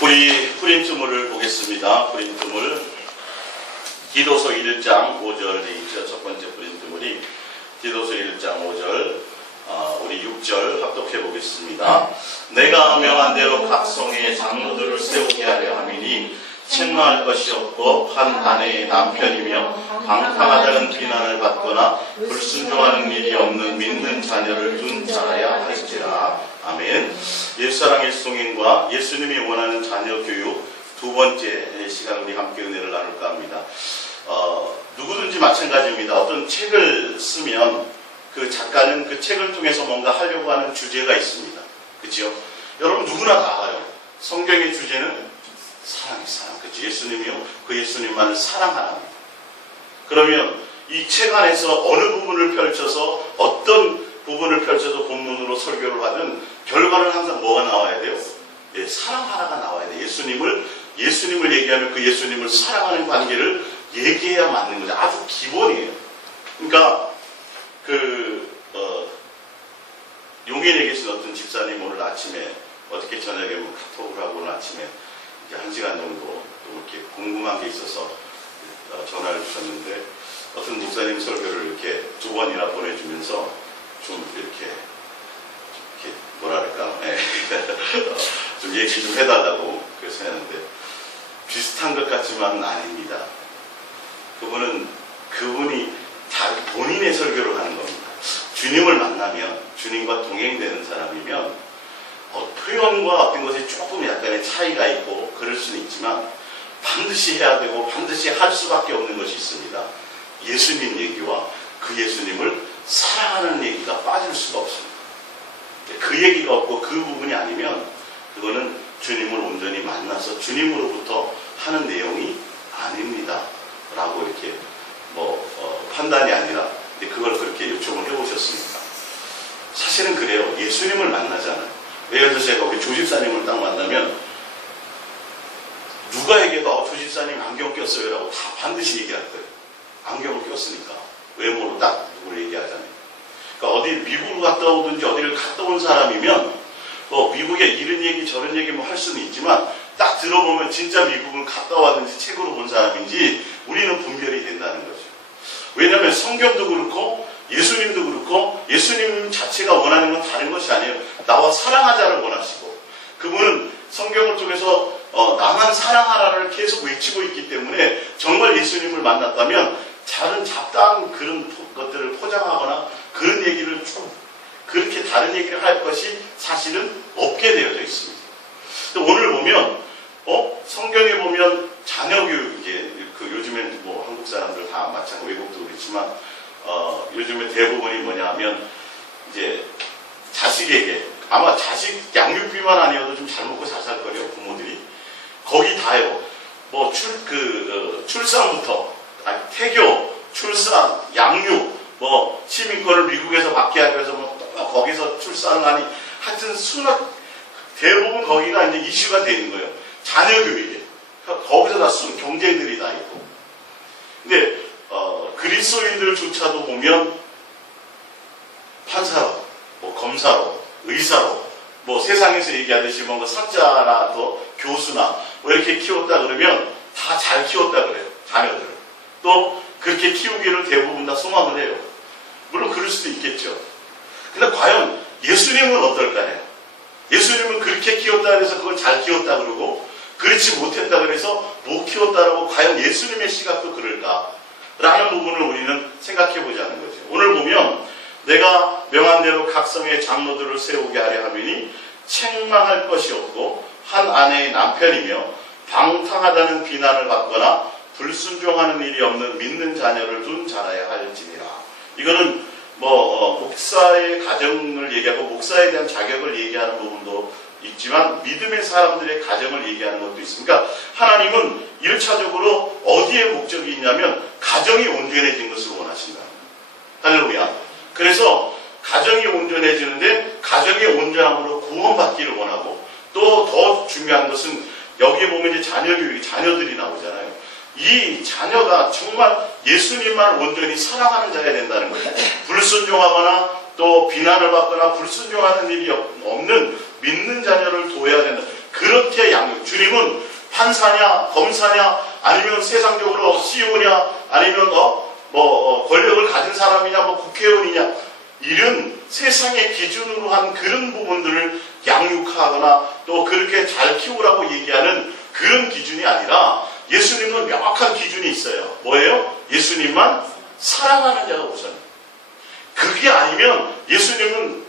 우리 프린트물을 보겠습니다. 프린트물 디도서 1장 5절 돼 있죠. 첫 번째 프린트물이 디도서 1장 5절, 우리 6절 합독해 보겠습니다. 내가 명한 대로 각 성의 장로들을 세우게 하려 함이니 책망할 것이 없고 한 아내의 남편이며 방탕하다는 비난을 받거나 불순종하는 일이 없는 믿는 자녀를 둔 자라야 할지라. 아멘. 예수사랑 예수동행과 예수님이 원하는 자녀 교육 두 번째 시간 우리 함께 은혜를 나눌까 합니다. 누구든지 마찬가지입니다. 어떤 책을 쓰면 그 작가는 그 책을 통해서 뭔가 하려고 하는 주제가 있습니다. 그렇죠? 여러분 누구나 다 알아요. 성경의 주제는 사랑이 사랑. 그렇죠? 예수님이요. 그 예수님만을 사랑하라. 그러면 이 책 안에서 어느 부분을 펼쳐서 어떤 부분을 펼쳐서 본문으로 설교를 하든 결과는 항상 뭐가 나와야 돼요? 예, 사랑하라가 나와야 돼요. 예수님을 얘기하면 그 예수님을 사랑하는 관계를 얘기해야 맞는 거죠. 아주 기본이에요. 그러니까 용인에 계신 어떤 집사님 오늘 아침에 어떻게 저녁에 카톡을 하고 오늘 아침에 이제 1시간 정도 또 이렇게 궁금한 게 있어서 전화를 주셨는데 어떤 목사님 설교를 이렇게 2번이나 보내주면서 좀 이렇게 뭐랄까 좀 얘기 좀 해달라고 그래서 했는데 비슷한 것 같지만은 아닙니다. 그분이 다 본인의 설교를 하는 겁니다. 주님을 만나면 주님과 동행되는 사람이면 표현과 어떤 것에 조금 약간의 차이가 있고 그럴 수는 있지만 반드시 해야 되고 반드시 할 수밖에 없는 것이 있습니다. 예수님 얘기와 그 예수님을 사랑하는 얘기가 빠질 수가 없습니다. 그 얘기가 없고 그 부분이 아니면 그거는 주님을 온전히 만나서 주님으로부터 하는 내용이 아닙니다. 라고 이렇게 판단이 아니라 그걸 그렇게 요청을 해오셨습니다. 사실은 그래요. 예수님을 만나잖아요. 예를 들어서 제가 우리 조집사님을 딱 만나면 누가 얘기해도 조집사님 안경 꼈어요 라고 다 반드시 얘기할 거예요. 안경을 꼈으니까 외모로 딱 누구를 얘기하잖아요. 그러니까 어디 미국을 갔다 오든지 어디를 갔다 온 사람이면 미국에 이런 얘기 저런 얘기 할 수는 있지만 딱 들어보면 진짜 미국을 갔다 왔는지 책으로 본 사람인지 우리는 분별이 된다는 거죠. 왜냐하면 성경도 그렇고 예수님도 그렇고 예수님 자체가 원하는 건 다른 것이 아니에요. 나와 사랑하자를 원하시고 그분은 성경을 통해서 나만 사랑하라를 계속 외치고 있기 때문에 정말 예수님을 만났다면 다른 잡다한 그런 것들을 포장하거나 그런 얘기를 좀 그렇게 다른 얘기를 할 것이 사실은 없게 되어져 있습니다. 오늘 보면 성경에 보면 자녀교육 이제 요즘엔 한국 사람들 다 마찬가지 외국도 그렇지만 요즘에 대부분이 뭐냐 하면 이제 자식에게 아마 자식 양육비만 아니어도 좀 잘 먹고 잘 살 거예요. 부모들이 거기 다요. 출산부터 태교, 출산, 양육, 시민권을 미국에서 받게 하기 위해서 거기서 출산을 하니 하여튼 대부분 거기가 이제 이슈가 되는 거예요. 자녀 교육에. 거기서 다 경쟁들이 다 있고. 근데 그리스도인들조차도 보면 판사로, 검사로, 의사로, 세상에서 얘기하듯이 사자나 또 교수나 이렇게 키웠다 그러면 다 잘 키웠다 그래요. 자녀들을. 또 그렇게 키우기를 대부분 다 소망을 해요. 물론 그럴 수도 있겠죠. 근데 과연 예수님은 어떨까요? 예수님은 그렇게 키웠다 그래서 그걸 잘 키웠다 그러고 그렇지 못했다 그래서 못 키웠다라고 과연 예수님의 시각도 그럴까? 라는 부분을 우리는 생각해 보자는 거죠. 오늘 보면 내가 명한 대로 각 성의 장로들을 세우게 하려 함이니 책망할 것이 없고 한 아내의 남편이며 방탕하다는 비난을 받거나 불순종하는 일이 없는 믿는 자녀를 둔 자라야 할지니라. 이거는 목사의 가정을 얘기하고 목사에 대한 자격을 얘기하는 부분도 있지만 믿음의 사람들의 가정을 얘기하는 것도 있습니다. 그러니까 하나님은 1차적으로 어디에 목적이 있냐면 가정이 온전해진 것을 원하신다. 할렐루야. 그래서 가정이 온전해지는데 가정의 온전함으로 구원받기를 원하고 또 더 중요한 것은 여기에 보면 이제 자녀들이 나오잖아요. 이 자녀가 정말 예수님만 온전히 사랑하는 자야 된다는 거예요. 불순종하거나 또 비난을 받거나 불순종하는 일이 없는 믿는 자녀를 둬야 된다. 그렇게 양육, 주님은 판사냐, 검사냐, 아니면 세상적으로 CEO냐, 아니면 권력을 가진 사람이냐, 국회의원이냐, 이런 세상의 기준으로 한 그런 부분들을 양육하거나 또 그렇게 잘 키우라고 얘기하는 그런 기준이 아니라 예수님은 명확한 기준이 있어요. 뭐예요? 예수님만 사랑하는 자가 우선. 그게 아니면 예수님은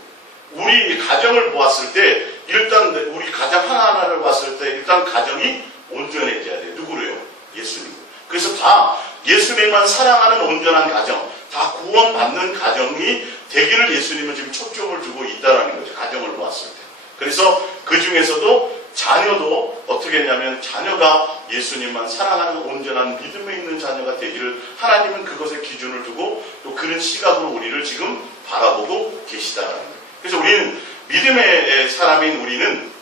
우리 가정을 보았을 때 일단 우리 가정 하나하나를 봤을 때 일단 가정이 온전해져야 돼요. 누구로요? 예수님. 그래서 다 예수님만 사랑하는 온전한 가정, 다 구원받는 가정이 되기를 예수님은 지금 초점을 두고 있다는 거죠. 가정을 보았을 때. 그래서 그 중에서도 자녀도 어떻게 했냐면 자녀가 예수님만 사랑하는 온전한 믿음에 있는 자녀가 되기를 하나님은 그것에 기준을 두고 또 그런 시각으로 우리를 지금 바라보고 계시다는 거예요. 그래서 우리는 믿음의 사람인 우리는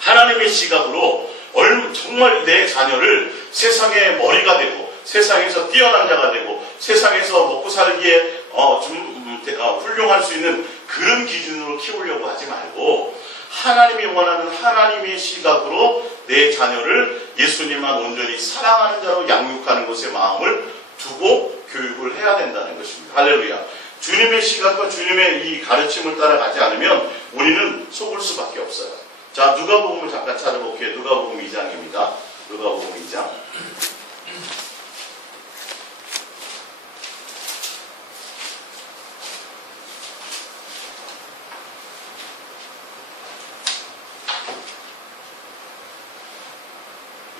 하나님의 시각으로 정말 내 자녀를 세상의 머리가 되고 세상에서 뛰어난 자가 되고 세상에서 먹고 살기에 훌륭할 수 있는 그런 기준으로 키우려고 하지 말고 하나님이 원하는 하나님의 시각으로 내 자녀를 예수님만 온전히 사랑하는 자로 양육하는 것에 마음을 두고 교육을 해야 된다는 것입니다. 할렐루야. 주님의 시각과 주님의 이 가르침을 따라가지 않으면 우리는 속을 수밖에 없어요. 자, 누가복음을 잠깐 찾아볼게요. 누가복음 2장입니다. 누가복음 2장.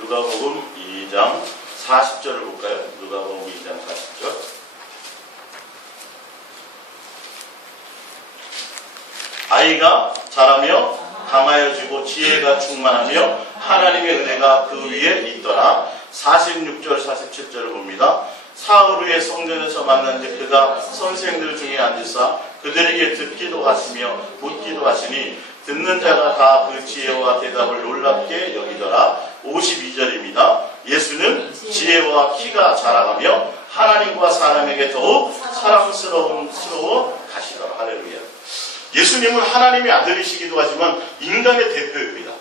누가복음 2장 40절을 볼까요? 누가복음 2장 40절. 아이가 자라며 강하여지고 지혜가 충만하며 하나님의 은혜가 그 위에 있더라. 46절 47절을 봅니다. 사흘 후에 성전에서 만난 즉 그가 선생들 중에 앉으사 그들에게 듣기도 하시며 묻기도 하시니 듣는 자가 다 그 지혜와 대답을 놀랍게 여기더라. 52절입니다. 예수는 지혜와 키가 자라가며 하나님과 사람에게 더욱 사랑스러워 가시더라. 할렐루야. 예수님은 하나님의 아들이시기도 하지만 인간의 대표입니다.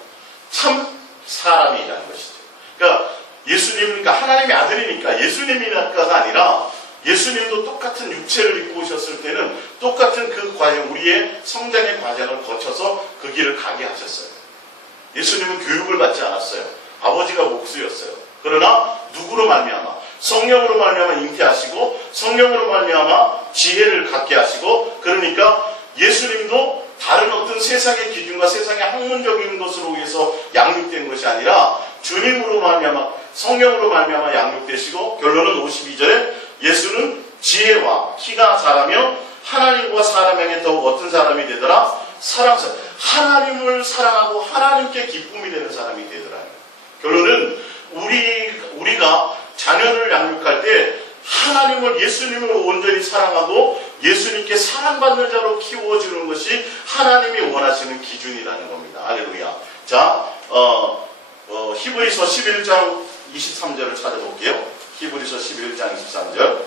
참 사람이라는 것이죠. 그러니까 예수님은 하나님의 아들이니까 예수님이니까가 아니라 예수님도 똑같은 육체를 입고 오셨을 때는 똑같은 그 과정, 우리의 성장의 과정을 거쳐서 그 길을 가게 하셨어요. 예수님은 교육을 받지 않았어요. 아버지가 목수였어요. 그러나 누구로 말미암아? 성령으로 말미암아 잉태하시고 성령으로 말미암아 지혜를 갖게 하시고, 그러니까 예수님도 다른 어떤 세상의 기준과 세상의 학문적인 것으로 위해서 양육된 것이 아니라 주님으로 말미암아 성령으로 말미암아 양육되시고, 결론은 52절에 예수는 지혜와 키가 자라며 하나님과 사람에게 더욱 어떤 사람이 되더라? 사랑스러워. 하나님을 사랑하고 하나님께 기쁨이 되는 사람이 되더라. 결론은 우리가 자녀를 양육할 때 하나님을 예수님을 온전히 사랑하고 예수님께 사랑받는 자로 키워주는 것이 하나님이 원하시는 기준이라는 겁니다. 할렐루야. 자, 히브리서 11장 23절을 찾아볼게요. 히브리서 11장 23절.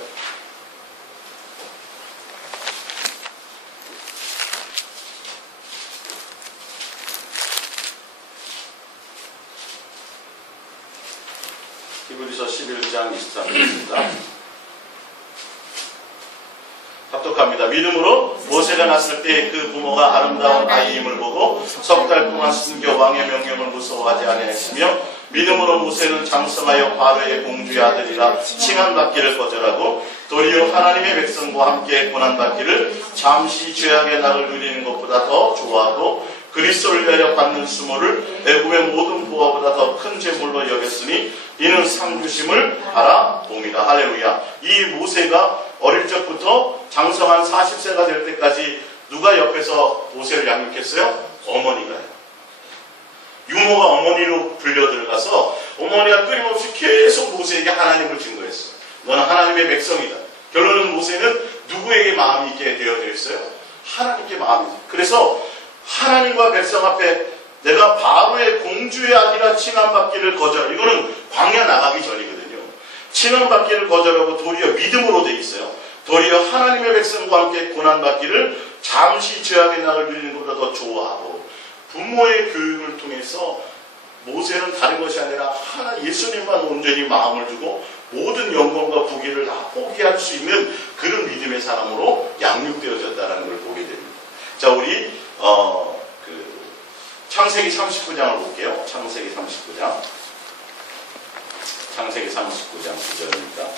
히브리서 11장 23절입니다. 합독합니다. 믿음으로 모세가 났을 때 그 부모가 아름다운 아이임을 보고 석 달 동안 숨겨 왕의 명령을 무서워하지 아니하였으며, 믿음으로 모세는 장성하여 바로의 공주의 아들이라 칭함받기를 거절하고 도리어 하나님의 백성과 함께 고난받기를 잠시 죄악의 낙을 누리는 것보다 더 좋아하고 그리스도를 위하여 받는 수모를 애굽의 모든 부하보다 더 큰 재물로 여겼으니 이는 상주심을 바라봅니다. 할렐루야. 이 모세가 어릴 적부터 장성한 40세가 될 때까지 누가 옆에서 모세를 양육했어요? 어머니가요. 유모가 어머니로 불려 들어가서 어머니가 끊임없이 계속 모세에게 하나님을 증거했어요. 너는 하나님의 백성이다. 결론은 모세는 누구에게 마음이 있게 되어져 있어요? 하나님께 마음이. 그래서 하나님과 백성 앞에 내가 바로의 공주의 아들이라 칭함받기를 거절. 이거는 광야 나가기 전이거든요. 칭함받기를 거절하고 도리어 믿음으로 돼 있어요. 도리어 하나님의 백성과 함께 고난받기를 잠시 죄악의 낙을 누리는 것보다 더 좋아하고, 부모의 교육을 통해서 모세는 다른 것이 아니라 하나 예수님만 온전히 마음을 두고 모든 영광과 부귀를 다 포기할 수 있는 그런 믿음의 사람으로 양육되어졌다는 걸 보게 됩니다. 자, 우리 창세기 39장을 볼게요. 창세기 39장. 창세기 39장 9절입니다.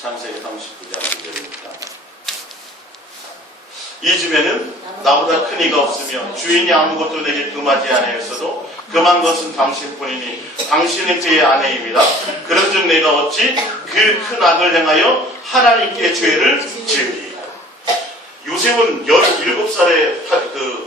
창세기 39장 9절입니다. 이쯤에는 나보다 큰 이가 없으며 주인이 아무것도 내게 금하지 아니하였어도 금한 것은 당신뿐이니 당신은 그의 아내입니다. 그런즉 내가 어찌 그 큰 악을 행하여 하나님께 죄를 지으리이까. 요셉은 17살에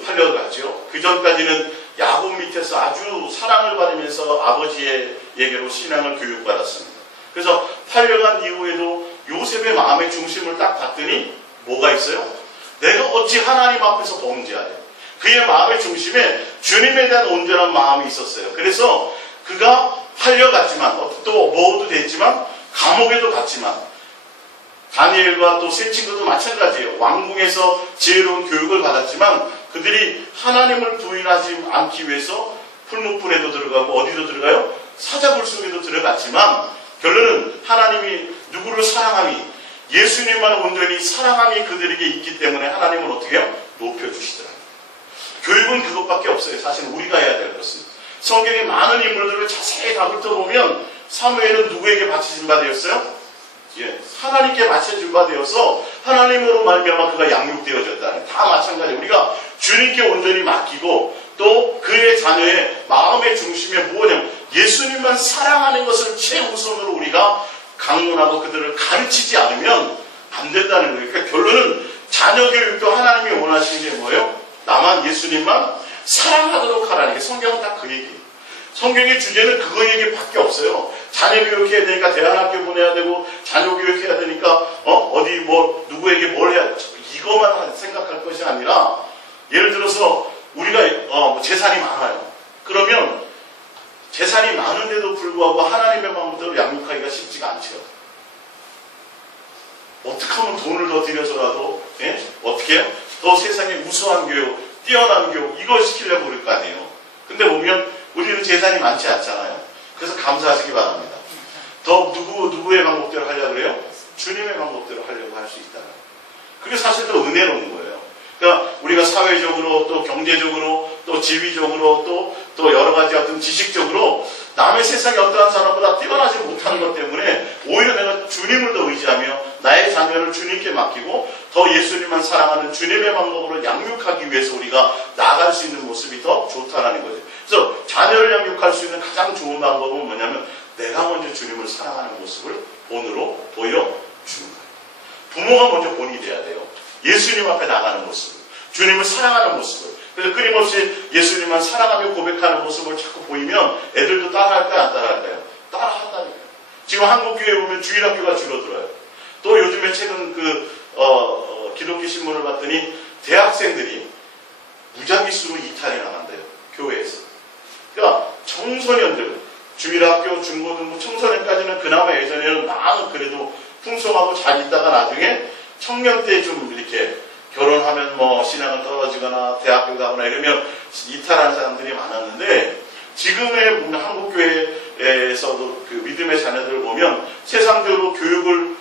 팔려갔죠. 그 전까지는 야곱 밑에서 아주 사랑을 받으면서 아버지의 얘기로 신앙을 교육받았습니다. 그래서 팔려간 이후에도 요셉의 마음의 중심을 딱 봤더니 뭐가 있어요? 내가 어찌 하나님 앞에서 범죄하냐. 그의 마음의 중심에 주님에 대한 온전한 마음이 있었어요. 그래서 그가 팔려갔지만 또 뭐도 됐지만 감옥에도 갔지만 다니엘과 또 세 친구도 마찬가지예요. 왕궁에서 지혜로운 교육을 받았지만 그들이 하나님을 부인하지 않기 위해서 풀무불에도 들어가고 어디도 들어가요? 사자굴 속에도 들어갔지만 결론은 하나님이 누구를 사랑함이 예수님만 온전히 사랑함이 그들에게 있기 때문에 하나님은 어떻게 해요? 높여주시더라고요. 교육은 그것밖에 없어요. 사실 우리가 해야 될 것은 성경의 많은 인물들을 자세히 다 훑어보면 사무엘은 누구에게 바치신 바 되었어요? 하나님께 바쳐준 바 되어서 하나님으로 말미암아 그가 양육되어졌다는 다 마찬가지. 우리가 주님께 온전히 맡기고 또 그의 자녀의 마음의 중심에 뭐냐면 예수님만 사랑하는 것을 최우선으로 우리가 강론하고 그들을 가르치지 않으면 안 된다는 거예요. 그러니까 결론은 자녀 교육도 하나님이 원하시는 게 뭐예요? 나만 예수님만 사랑하도록 하라는 게 성경은 딱 그 얘기예요. 성경의 주제는 그거 얘기밖에 없어요. 자녀 교육해야 되니까 대안학교 보내야 되고 자녀 교육해야 되니까 어디 뭐 누구에게 뭘 해야 이것만 생각할 것이 아니라 예를 들어서 우리가 재산이 많아요. 그러면 재산이 많은데도 불구하고 하나님의 마음대로 양육하기가 쉽지가 않죠. 어떻게 하면 돈을 더 들여서라도 어떻게 해요? 더 세상에 우수한 교육, 뛰어난 교육 이걸 시키려고 그럴 거 아니에요. 근데 보면 우리는 재산이 많지 않잖아요. 그래서 감사하시기 바랍니다. 더 누구의 방법대로 하려고 그래요? 주님의 방법대로 하려고 할 수 있다. 그게 사실 더 은혜로운 거예요. 그러니까 우리가 사회적으로 또 경제적으로 또 지위적으로 또 여러 가지 어떤 지식적으로 남의 세상에 어떠한 사람보다 뛰어나지 못하는 것 때문에 오히려 내가 주님을 더 의지하며 나의 자녀를 주님께 맡기고 더 예수님만 사랑하는 주님의 방법으로 양육하기 위해서 우리가 나아갈 수 있는 모습이 더 좋다라는 거죠. 그래서 자녀를 양육할 수 있는 가장 좋은 방법은 뭐냐면 내가 먼저 주님을 사랑하는 모습을 본으로 보여주는 거예요. 부모가 먼저 본이 돼야 돼요. 예수님 앞에 나가는 모습, 주님을 사랑하는 모습을. 그래서 끊임없이 예수님만 사랑하며 고백하는 모습을 자꾸 보이면 애들도 따라할까요? 안 따라할까요? 따라한다니까요. 지금 한국교회에 보면 주일학교가 줄어들어요. 또 요즘에 최근 기독교 신문을 봤더니 대학생들이 무작위수로 이탈이 나간대요. 교회에서. 그러니까 청소년들, 주일학교, 중고등부, 청소년까지는 그나마 예전에는 많은 그래도 풍성하고 잘 있다가 나중에 청년 때 좀 이렇게 결혼하면 뭐 신앙을 떨어지거나 대학교 가거나 이러면 이탈하는 사람들이 많았는데 지금의 한국교회에서도 그 믿음의 자녀들을 보면 세상적으로 교육을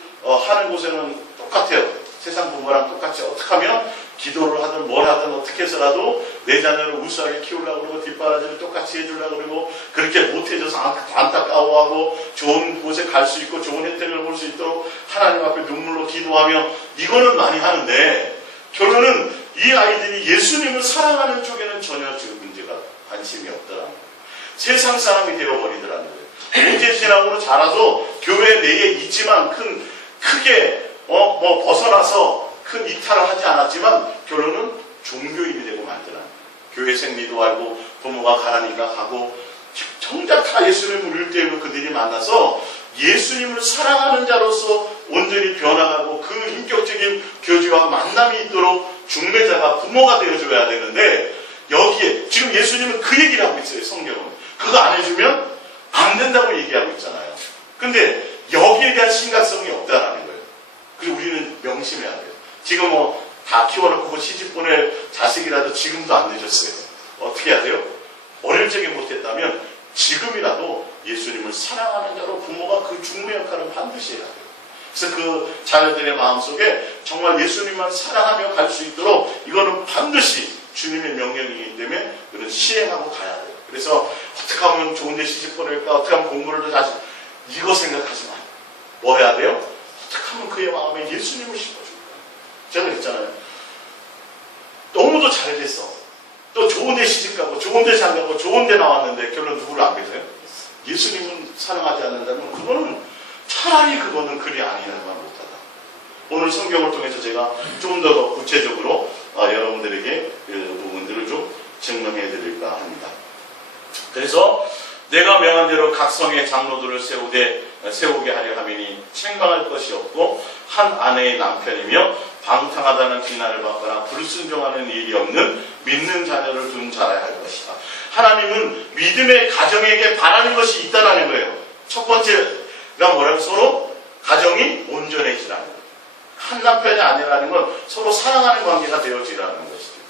하는 곳에는 똑같아요. 세상 부모랑 똑같이 어떻게 하면 기도를 하든 뭘 하든 어떻게 해서라도 내 자녀를 우수하게 키우려고 그러고 뒷바라지를 똑같이 해주려고 그러고 그렇게 못해줘서 안타까워하고 좋은 곳에 갈 수 있고 좋은 혜택을 볼 수 있도록 하나님 앞에 눈물로 기도하며 이거는 많이 하는데 결론은 이 아이들이 예수님을 사랑하는 쪽에는 전혀 지금 문제가 관심이 없더라는 거예요. 세상 사람이 되어버리더라는 거예요. 모태신앙으로 자라서 교회 내에 있지만 크게 벗어나서 큰 이탈을 하지 않았지만 결론은 종교인이 되고 말더라. 교회 생리도 알고 부모가 가라니까 가고 정작 다 예수님을 일대일로 그들이 만나서 예수님을 사랑하는 자로서 온전히 변화하고 그 인격적인 교제와 만남이 있도록 중매자가 부모가 되어줘야 되는데 여기에 지금 예수님은 그 얘기를 하고 있어요. 성경은. 그거 안 해주면 안 된다고 얘기하고 있잖아요. 근데 여기에 대한 심각성이 없다라는 거예요. 명심해야 돼요. 지금 뭐 다 키워놓고 시집 보낼 자식이라도 지금도 안 늦었어요. 어떻게 해야 돼요? 어릴 적에 못했다면 지금이라도 예수님을 사랑하는 자로 부모가 그 중매 역할을 반드시 해야 돼요. 그래서 그 자녀들의 마음속에 정말 예수님만 사랑하며 갈 수 있도록 이거는 반드시 주님의 명령이기 때문에 그런 시행하고 가야 돼요. 그래서 어떻게 하면 좋은 데 시집 보낼까, 어떻게 하면 공부를 더 다시, 이거 생각하지 마요. 뭐 해야 돼요? 어떻게 하면 그의 마음에 예수님을 심어줄까. 제가 그랬잖아요. 너무도 잘 됐어. 또 좋은 데 시집 가고 좋은 데 잘 가고 좋은 데 나왔는데 결론 누구를 안 계세요? 예수님은 사랑하지 않는다면 그거는 차라리 그거는 글이 아니라는 말 못하다. 오늘 성경을 통해서 제가 좀 더 구체적으로 여러분들에게 그 부분들을 좀 증명해 드릴까 합니다. 그래서 내가 명한 대로 각 성의 장로들을 세우게 하려 하매니 책망할 것이 없고 한 아내의 남편이며 방탕하다는 비난을 받거나 불순종하는 일이 없는 믿는 자녀를 둔 자라야 할 것이다. 하나님은 믿음의 가정에게 바라는 것이 있다는 거예요. 첫 번째가 뭐라고? 서로 가정이 온전해지라는 거예요. 한 남편이 아니라는 건 서로 사랑하는 관계가 되어지라는 것이죠.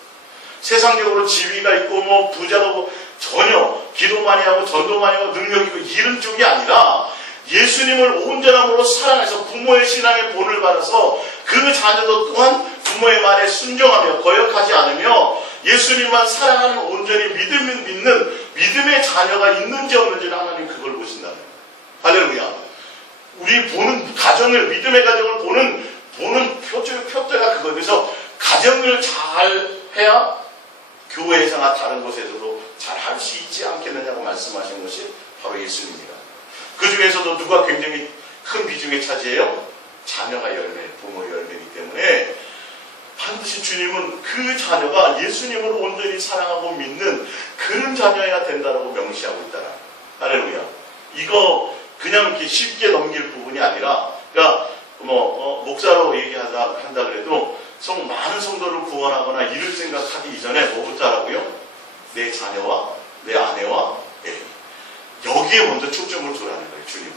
세상적으로 지위가 있고 뭐 부자고 전혀 기도 많이 하고 전도 많이 하고 능력 있고 이런 쪽이 아니라 예수님을 온전함으로 사랑해서 부모의 신앙의 본을 받아서 그 자녀도 또한 부모의 말에 순종하며 거역하지 않으며 예수님만 사랑하는 온전히 믿는 믿음의 자녀가 있는지 없는지는 하나님 그걸 보신다는 거예요. 할렐루야. 우리 보는 가정을, 믿음의 가정을 보는 표대가 그거예요. 그래서 가정을 잘 해야 교회에서나 다른 곳에서도 잘 할 수 있지 않겠느냐고 말씀하신 것이 바로 예수님입니다. 그 중에서도 누가 굉장히 큰 비중에 차지해요? 자녀가 열매, 부모 열매이기 때문에 반드시 주님은 그 자녀가 예수님을 온전히 사랑하고 믿는 그런 자녀여야 된다고 명시하고 있다. 할렐루야. 이거 그냥 이렇게 쉽게 넘길 부분이 아니라, 그러니까 목사로 한다 그래도 많은 성도를 구원하거나 이를 생각하기 이전에 뭐부터 하라고요? 내 자녀와 내 아내와 여기에 먼저 초점을 두라는 거예요, 주님.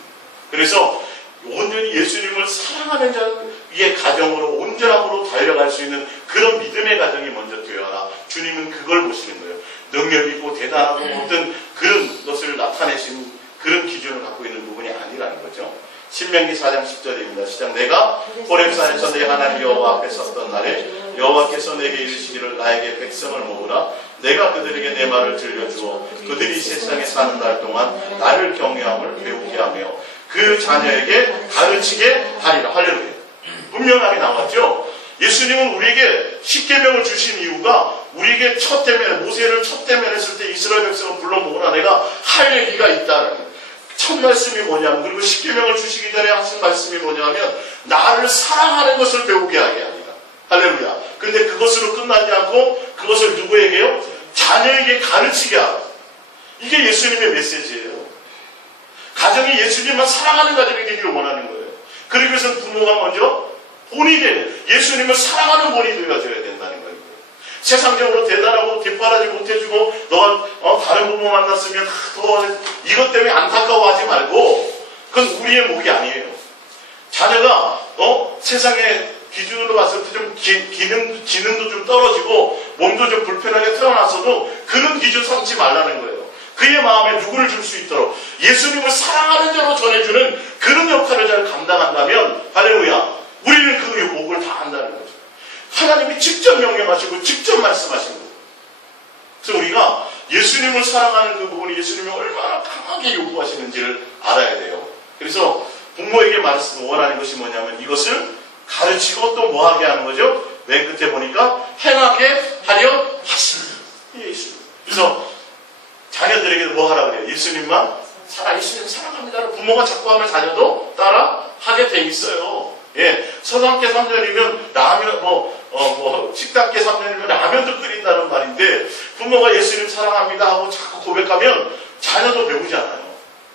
그래서 온전히 예수님을 사랑하는 자의 가정으로 온전함으로 달려갈 수 있는 그런 믿음의 가정이 먼저 되어라. 주님은 그걸 보시는 거예요. 능력 있고 대단하고 어떤 그런 것을 나타내시는 그런 기준을 갖고 있는 부분이 아니라는 거죠. 신명기 4장 10절입니다. 시작. 내가 호렙산에서 내 하나님 여호와 앞에 섰던 날에 여호와께서 내게 이르시기를 나에게 백성을 모으라. 내가 그들에게 내 말을 들려주어 그들이 세상에 사는 날 동안 나를 경외함을 배우게 하며 그 자녀에게 가르치게 하리라. 할렐루야. 분명하게 나왔죠. 예수님은 우리에게 십계명을 주신 이유가 우리에게 첫 대면, 모세를 첫 대면했을 때 이스라엘 백성을 불러 모으라. 내가 할 얘기가 있다는 거예요. 첫 말씀이 뭐냐면, 그리고 십계명을 주시기 전에 하신 말씀이 뭐냐면 나를 사랑하는 것을 배우게 하게 합니다. 할렐루야. 그런데 그것으로 끝나지 않고 그것을 누구에게요? 자녀에게 가르치게 하라. 이게 예수님의 메시지예요. 가정이 예수님만 사랑하는 가정이 되기를 원하는 거예요. 그러기 위해서는 부모가 먼저 본이 되는, 예수님을 사랑하는 본이 되어져야 된다는 거예요. 세상적으로 대단하고 뒷바라지 못해주고 너가 다른 부모 만났으면 더 이것 때문에 안타까워하지 말고 그건 우리의 목이 아니에요. 자녀가 세상의 기준으로 봤을 때 좀 기능도 좀 떨어지고 몸도 좀 불편하게 태어났어도 그런 기준 삼지 말라는 거예요. 그의 마음에 누구를 줄 수 있도록 예수님을 사랑하는 자로 전해주는 그런 역할을 잘 감당한다면, 할렐루야, 우리는 그 목을 다 한다는 거죠. 하나님이 직접 명령하시고 직접 말씀하신 거예요. 그래서 우리가 예수님을 사랑하는 그 부분이 예수님이 얼마나 강하게 요구하시는지를 알아야 돼요. 그래서 부모에게 원하는 것이 뭐냐면 이것을 가르치고 또 뭐하게 하는 거죠? 맨 끝에 보니까 행하게 하려 하시는 예수. 그래서 자녀들에게 뭐 하라 그래요? 예수님만 예수님 사랑합니다. 부모가 자꾸 하면 자녀도 따라 하게 돼 있어요. 예, 서당계 3년이면 라면, 식당계 3년이면 라면도 끓인다는 말인데, 부모가 예수님 사랑합니다 하고 자꾸 고백하면 자녀도 배우잖아요.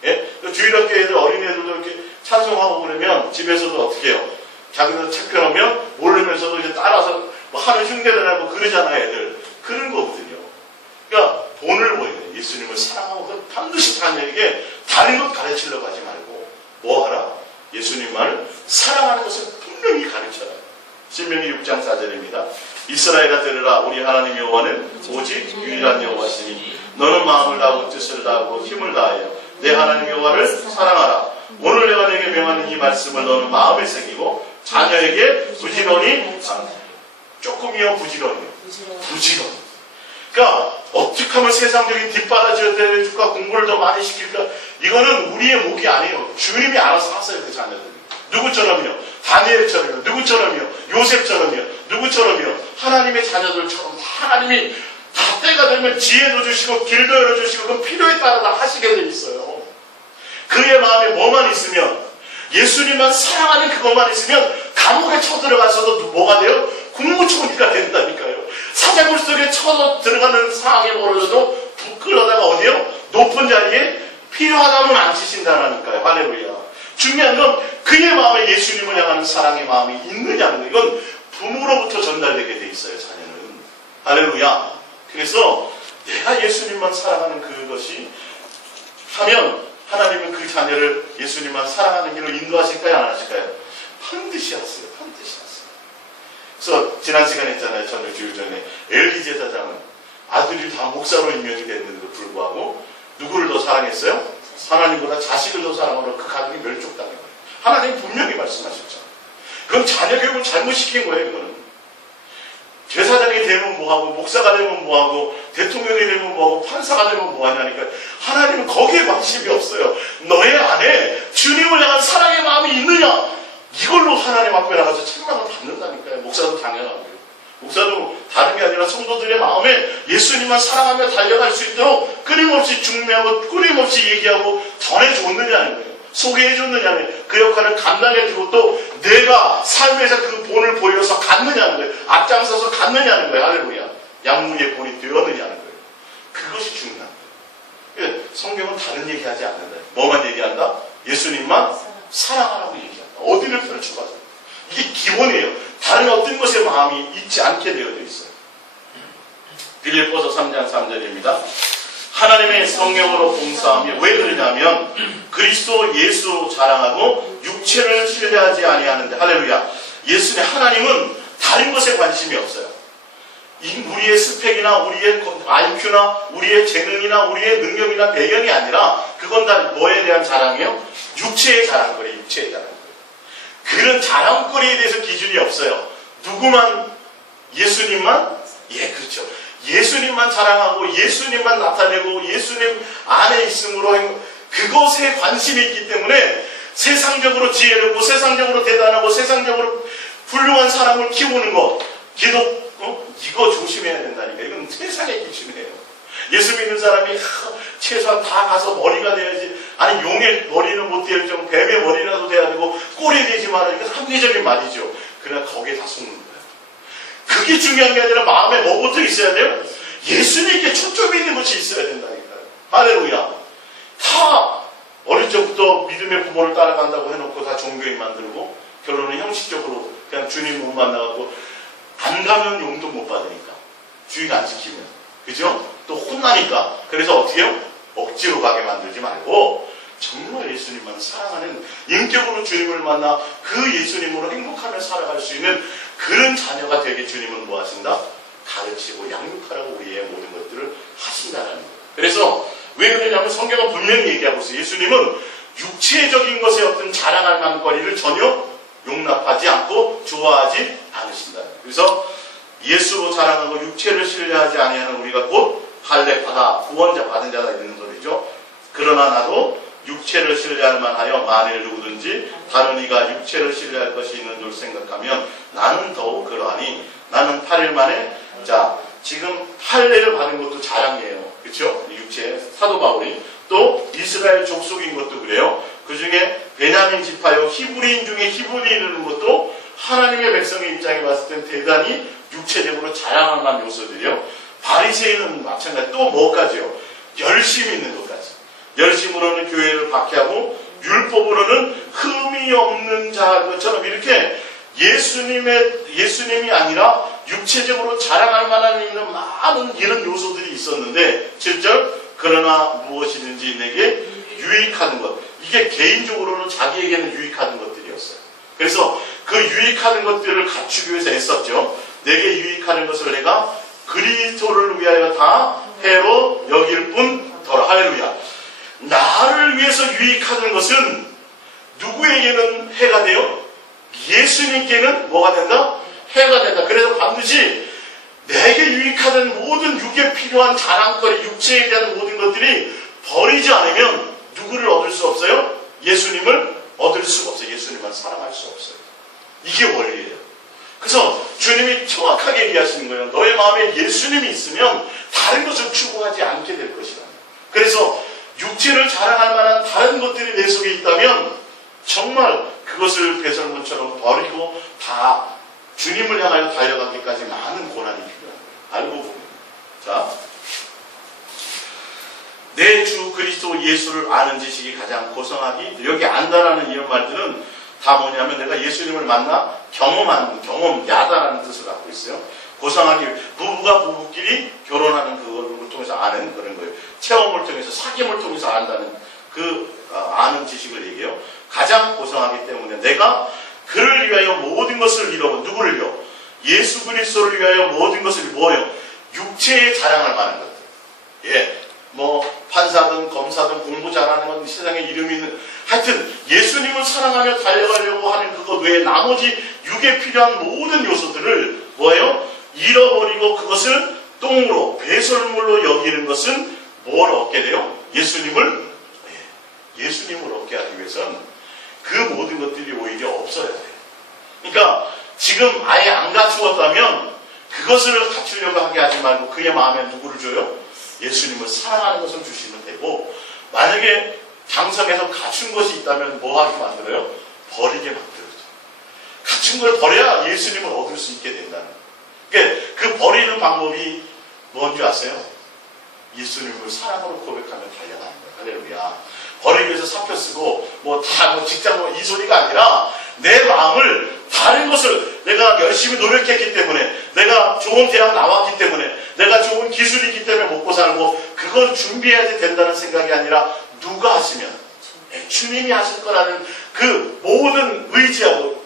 예? 주일학교 애들, 어린애들도 이렇게 찬송하고 그러면 집에서도 어떻게 해요? 자기들 책 펴놓으면 모르면서도 이제 따라서 하는 흉내를 하고 그러잖아요, 애들. 그런 거거든요. 그러니까 본을 보여야 돼요. 예수님을 사랑하고 반드시 자녀에게 다른 것 가르치려고 하지 말고 뭐 하라? 예수님만을 사랑하는 것을 분명히 가르쳐라. 신명기 6장 4절입니다. 이스라엘아 들으라. 우리 하나님 여호와는 오직 유일한 여호와시니 너는 마음을 다하고 뜻을 다하고 힘을 다하여 내 하나님 여호와를 사랑하라. 오늘 내가 내게 명하는 이 말씀을 너는 마음에 새기고 자녀에게 부지런히 조금이요 부지런히요. 부지런히. 그러니까 어떻게 하면 세상적인 뒷받아져야 될까, 공부를 더 많이 시킬까, 이거는 우리의 몫이 아니에요. 주님이 알아서 하세요. 그 자녀들. 누구처럼요? 다니엘처럼요. 누구처럼요? 요셉처럼요. 누구처럼요? 하나님의 자녀들처럼 하나님이 다 때가 되면 지혜도 주시고 길도 열어주시고 그 필요에 따라 다 하시게 돼 있어요. 그의 마음에 뭐만 있으면, 예수님만 사랑하는 그것만 있으면 감옥에 쳐들어가서도 뭐가 돼요? 국무총리가 된다니까요. 사자굴 속에 쳐 들어가는 상황에 벌어져도 부끄러다가 어디요? 높은 자리에 필요하다면 앉히신다라니까요. 할렐루야. 중요한 건 그의 마음에 예수님을 향하는 사랑의 마음이 있느냐는 거예요. 이건 부모로부터 전달되게 돼 있어요. 자녀는. 할렐루야. 그래서 내가 예수님만 사랑하는 그것이 하면 하나님은 그 자녀를 예수님만 사랑하는 길로 인도하실까요? 안 하실까요? 반드시 하세요. 반드시 하세요. 그래서 지난 시간에 했잖아요. 저녁 주일 전에 엘리 제사장은 아들이 다 목사로 임명이 됐는데도 불구하고 누구를 더 사랑했어요? 하나님보다 자식을 더 사랑하러 그 가족이 멸족당해요. 하나님 분명히 말씀하셨죠. 그럼 자녀 교육을 잘못시킨 거예요. 그거는. 제사장이 되면 뭐하고, 목사가 되면 뭐하고, 대통령이 되면 뭐하고, 판사가 되면 뭐하냐니까 하나님은 거기에 관심이 없어요. 너의 안에 주님을 향한 사랑의 마음이 있느냐, 이걸로 하나님 앞에 나가서 책망을 받는다니까요. 목사도 당연하고요. 목사도 다른 게 아니라 성도들의 마음에 예수님만 사랑하며 달려갈 수 있도록 끊임없이 중매하고 끊임없이 얘기하고 전해줬느냐는 거예요. 소개해줬느냐는, 그 역할을 감당해주고 또 내가 삶에서 그 본을 보여서 갖느냐는 거예요. 앞장서서 갖느냐는 거예요. 할렐루야. 양무의 본이 되었느냐는 거예요. 그것이 중요한 거예요. 성경은 다른 얘기하지 않는다. 뭐만 얘기한다? 예수님만 사랑하라고 얘기한다. 어디를 펼쳐가지고. 이게 기본이에요. 다른 어떤 것에 마음이 있지 않게 되어 있어요. 빌립보서 3장 3절입니다. 하나님의 성령으로 봉사하며, 왜 그러냐면 그리스도 예수 자랑하고 육체를 신뢰하지 아니하는데, 할렐루야. 예수님, 하나님은 다른 것에 관심이 없어요. 우리의 스펙이나 우리의 IQ나 우리의 재능이나 우리의 능력이나 배경이 아니라 그건 다 뭐에 대한 자랑이에요? 육체의 자랑거리, 육체의 자랑거리. 그런 자랑거리에 대해서 기준이 없어요. 누구만? 예수님만? 예, 그렇죠. 예수님만 자랑하고 예수님만 나타내고 예수님 안에 있음으로 그것에 관심이 있기 때문에 세상적으로 지혜롭고 세상적으로 대단하고 세상적으로 훌륭한 사람을 키우는 것, 기독, 이거 조심해야 된다니까. 이건 세상의 기준이에요. 예수 믿는 사람이 최소한 다 가서 머리가 돼야지, 아니 용의 머리는 못 될 정도, 뱀의 머리라도 돼야 되고 꼴이 되지 말아. 이거 합리적인 말이죠. 그러나 거기에 다 속는 거예요. 그게 중요한 게 아니라 마음에 뭐부터 있어야 돼요? 예수님께 초점이 있는 것이 있어야 된다니까요. 할렐루야. 다 어릴 적부터 믿음의 부모를 따라간다고 해놓고 다 종교인 만들고 결론은 형식적으로 그냥 주님 못 만나갖고 안 가면 용돈 못 받으니까, 주인 안 지키면, 그죠? 또 혼나니까. 그래서 어떻게 해요? 억지로 가게 만들지 말고 정말 예수님만 사랑하는, 인격으로 주님을 만나 그 예수님으로 행복하며 살아갈 수 있는 그런 자녀가 되게 주님은 뭐 하신다? 가르치고 양육하라고 우리의 모든 것들을 하신다는 거예요. 그래서 왜 그러냐면 성경은 분명히 얘기하고 있어요. 예수님은 육체적인 것에 어떤 자랑할 만한 거리를 전혀 용납하지 않고 좋아하지 않으신다. 그래서 예수로 자랑하고 육체를 신뢰하지 아니하는 우리가 곧 할례파다, 구원자 받은 자가 있는 소리죠. 그러나 나도 육체를 신뢰할 만하여 만일 누구든지 다른 이가 육체를 신뢰할 것이 있는 줄 생각하면 나는 더욱 그러하니 나는 8일 만에, 자, 지금 할례를 받은 것도 자랑이에요. 그렇죠? 육체, 사도 바울이. 또 이스라엘 족속인 것도 그래요. 그 중에 베냐민 지파요, 히브리인 중에 히브리인이라는 것도 하나님의 백성의 입장에 봤을 땐 대단히 육체적으로 자랑할 만한 요소들이요. 바리새인은 마찬가지. 또 뭐까지요? 열심히 있는 것까지. 열심으로는 교회를 박해하고 율법으로는 흠이 없는 자인 것처럼 이렇게 예수님이 아니라 육체적으로 자랑할 만한 있는 많은 이런 요소들이 있었는데 7절, 그러나 무엇이든지 내게 유익하는 것. 이게 개인적으로는 자기에게는 유익하는 것들이었어요. 그래서 그 유익하는 것들을 갖추기 위해서 애썼죠. 내게 유익하는 것을 내가 그리스도를 위하여 다 해로 여길 뿐더라. 할렐루야. 나를 위해서 유익하는 것은 누구에게는 해가 돼요? 예수님께는 뭐가 된다? 해가 된다. 그래서 반드시 내게 유익하는 모든 육에 필요한 자랑거리, 육체에 대한 모든 것들이 버리지 않으면 누구를 얻을 수 없어요? 예수님을 얻을 수가 없어요. 예수님만 사랑할 수 없어요. 이게 원리예요. 그래서 주님이 정확하게 얘기하시는 거예요. 너의 마음에 예수님이 있으면 다른 것을 추구하지 않게 될 것이다. 그래서 육체를 자랑할 만한 다른 것들이 내 속에 있다면 정말 그것을 배설물처럼 버리고 다 주님을 향하여 달려가기까지 많은 고난이 필요한 거예요. 알고 보면. 자, 내 주 그리스도 예수를 아는 지식이 가장 고상하기. 여기 안다라는 이런 말들은 다 뭐냐면 내가 예수님을 만나 경험야다라는 뜻을 갖고 있어요. 고상하기, 부부가 부부끼리 결혼하는 그걸 통해서 아는 그런 거예요. 체험을 통해서, 사귐을 통해서 안다는 아는 지식을 얘기해요. 가장 고상하기 때문에 내가 그를 위하여 모든 것을 잃어본, 누구를요? 예수 그리스도를 위하여 모든 것을 뭐예요? 육체에 자랑할 만한 것들. 예. 판사든 검사든 공부 잘하는 건 세상에 이름이 있는, 하여튼 예수님을 사랑하며 달려가려고 하는 그것 외에 나머지 육에 필요한 모든 요소들을 뭐예요? 잃어버리고 그것을 똥으로 배설물로 여기는 것은 뭘 얻게 돼요? 예수님을 얻게 하기 위해서는 그 모든 것들이 오히려 없어야 돼요. 그러니까 지금 아예 안 갖추었다면 그것을 갖추려고 하게 하지 말고 그의 마음에 누구를 줘요? 예수님을 사랑하는 것을 주시면 되고, 만약에 장성에서 갖춘 것이 있다면 뭐 하게 만들어요? 버리게 만들어요. 갖춘 걸 버려야 예수님을 얻을 수 있게 된다는 거예요. 그러니까 그 버리는 방법이 뭔지 아세요? 예수님을 사랑으로 고백하며 달려가는 거예요. 할렐루야. 버리기 위해서 사표 쓰고 직장 이 소리가 아니라 내 마음을 다른 것을, 내가 열심히 노력했기 때문에, 내가 좋은 대학 나왔기 때문에, 내가 좋은 기술이 있기 때문에 먹고 살고 그걸 준비해야 된다는 생각이 아니라 누가 하시면 주님이 하실 거라는 그 모든 의지하고,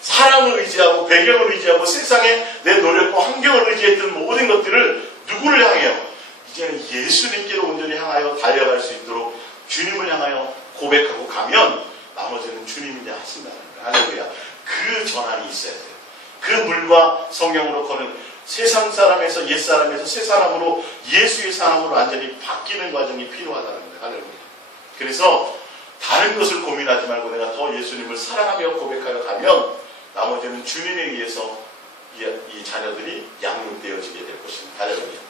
사람을 의지하고 배경을 의지하고 세상에 내 노력과 환경을 의지했던 모든 것들을 누구를 향해요? 이제는 예수님께로 온전히 향하여 달려갈 수 있도록 주님을 향하여 고백하고 가면 나머지는 주님이 이제 하신다는 거예요. 할렐루야. 그 전환이 있어야 돼요. 그 물과 성령으로 거는 세상 사람에서 옛 사람에서 새 사람으로 예수의 사람으로 완전히 바뀌는 과정이 필요하다는 거예요. 할렐루야. 그래서 다른 것을 고민하지 말고 내가 더 예수님을 사랑하며 고백하여 가면 나머지는 주님에 의해서 이 자녀들이 양육되어지게 될 것입니다. 할렐루야.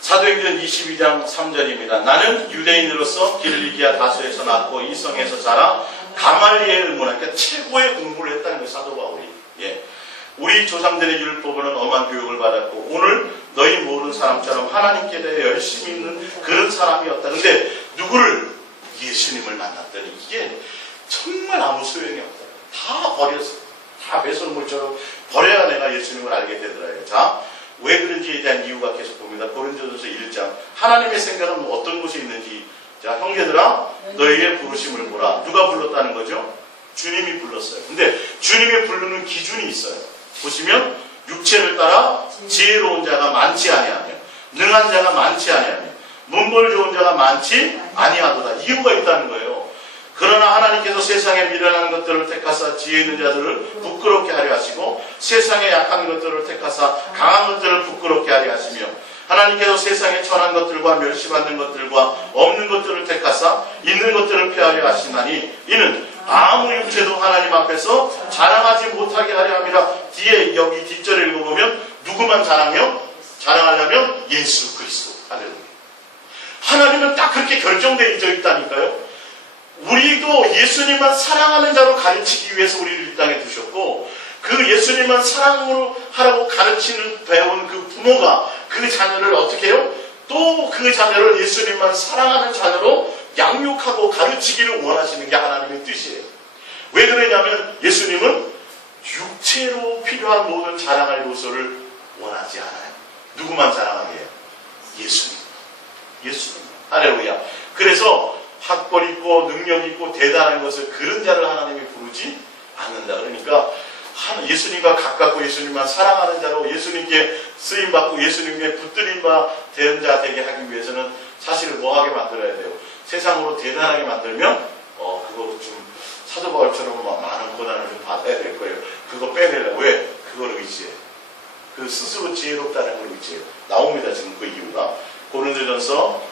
사도행전 22장 3절입니다. 나는 유대인으로서 길리기아 다소에서 낳고 이 성에서 자라 가말리엘을 문화, 그러니까 최고의 공부를 했다는 거예요. 사도 바울이. 예. 우리 조상들의 율법으로는 엄한 교육을 받았고 오늘 너희 모르는 사람처럼 하나님께 대해 열심히 있는 그런 사람이었다. 근데 누구를? 예수님을 만났더니 이게 정말 아무 소용이 없다. 다 버렸어. 다 배설물처럼 버려야 내가 예수님을 알게 되더라고요. 자, 왜 그런지에 대한 이유가 계속 봅니다. 고린도전서 1장. 하나님의 생각은 어떤 곳이 있는지. 자, 형제들아, 너희의 부르심을 보라. 누가 불렀다는 거죠? 주님이 불렀어요. 근데 주님이 부르는 기준이 있어요. 보시면 육체를 따라 지혜로운 자가 많지 아니하며 능한 자가 많지 아니하며 문벌 좋은 자가 많지 아니하도다. 이유가 있다는 거예요. 그러나 하나님께서 세상에 미련한 것들을 택하사 지혜 있는 자들을 부끄럽게 하려 하시고 세상에 약한 것들을 택하사 강한 것들을 부끄럽게 하려 하시며 하나님께서 세상에 천한 것들과 멸시받는 것들과 없는 것들을 택하사 있는 것들을 피하려 하시나니 이는 아무 육체도 하나님 앞에서 자랑하지 못하게 하려 함이라. 뒤에 여기 뒷절에 읽어보면 누구만 자랑하려면 예수 그리스도. 할렐루야. 하나님은 딱 그렇게 결정되어 있다니까요. 우리도 예수님만 사랑하는 자로 가르치기 위해서 우리를 이 땅에 두셨고 그 예수님만 사랑으로 하라고 가르치는 배운 그 부모가 그 자녀를 어떻게 해요? 또 그 자녀를 예수님만 사랑하는 자녀로 양육하고 가르치기를 원하시는 게 하나님의 뜻이에요. 왜 그러냐면 예수님은 육체로 필요한 모든 자랑할 요소를 원하지 않아요. 누구만 자랑하게 해요? 예수님. 할렐루야. 그래서 학벌 있고 능력 있고 대단한 것을 그런 자를 하나님이 부르지 않는다. 그러니까 예수님과 가깝고 예수님만 사랑하는 자로 예수님께 쓰임받고 예수님께 붙들림 바 되는 자 되게 하기 위해서는 사실 뭐하게 만들어야 돼요? 세상으로 대단하게 만들면 그거 좀 사도 바울처럼 많은 고난을 좀 받아야 될 거예요. 그거 빼내려고. 왜? 그걸 의지해. 그 스스로 지혜롭다는 걸 의지해요. 나옵니다. 지금 그 이유가. 고린도전서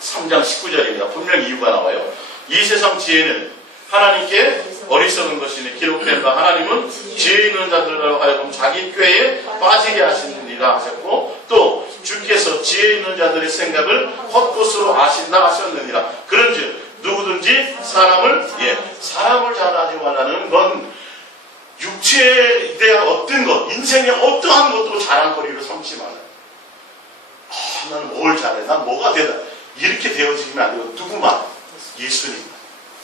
3장 19절입니다. 분명히 이유가 나와요. 이 세상 지혜는 하나님께 어리석은 것이니 기록된 바 하나님은 지혜 있는 자들로 하여금 자기 꾀에 빠지게 하시느니라 하셨고, 또 주께서 지혜 있는 자들의 생각을 헛것으로 아신다 하셨느니라. 그런즉 누구든지 사람을 자랑하지 말라는 건 육체에 대한 어떤 것, 인생의 어떠한 것도 자랑거리로 삼지 말라. 나는 뭘 잘해? 난 뭐가 되다. 이렇게 되어지면 안 되고, 누구만? 예수님.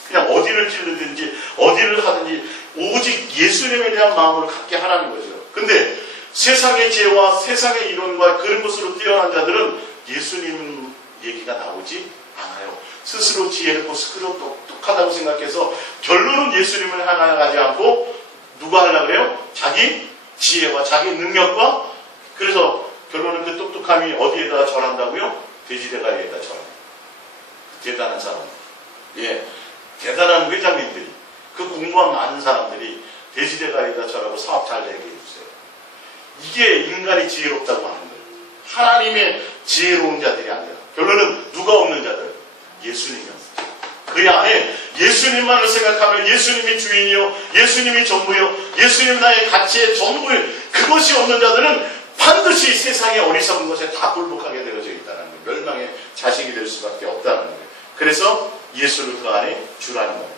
그냥 어디를 찌르든지 어디를 하든지 오직 예수님에 대한 마음을 갖게 하라는 거죠. 근데 세상의 지혜와 세상의 이론과 그런 것으로 뛰어난 자들은 예수님 얘기가 나오지 않아요. 스스로 지혜롭고 스스로 똑똑하다고 생각해서 결론은 예수님을 향하지 않고 누가 하려고 그래요? 자기 지혜와 자기 능력과. 그래서 결론은 그 똑똑함이 어디에다 절한다고요? 돼지대가리에다 절합니다. 대단한 사람. 대단한 회장님들이, 그 공부한 많은 사람들이 돼지대가리에다 절하고 사업 잘 되게 해주세요. 이게 인간이 지혜롭다고 하는 거예요. 하나님의 지혜로운 자들이 아니라. 결론은 누가 없는 자들? 예수님이요. 그 안에 예수님만을 생각하며 예수님이 주인이요, 예수님이 전부요, 예수님 나의 가치의 전부요, 그것이 없는 자들은 반드시 세상의 어리석은 것에 다 굴복하게 되어져 있다는 거예요. 멸망의 자식이 될 수밖에 없다는 거예요. 그래서 예수를 그 안에 주라는 거예요.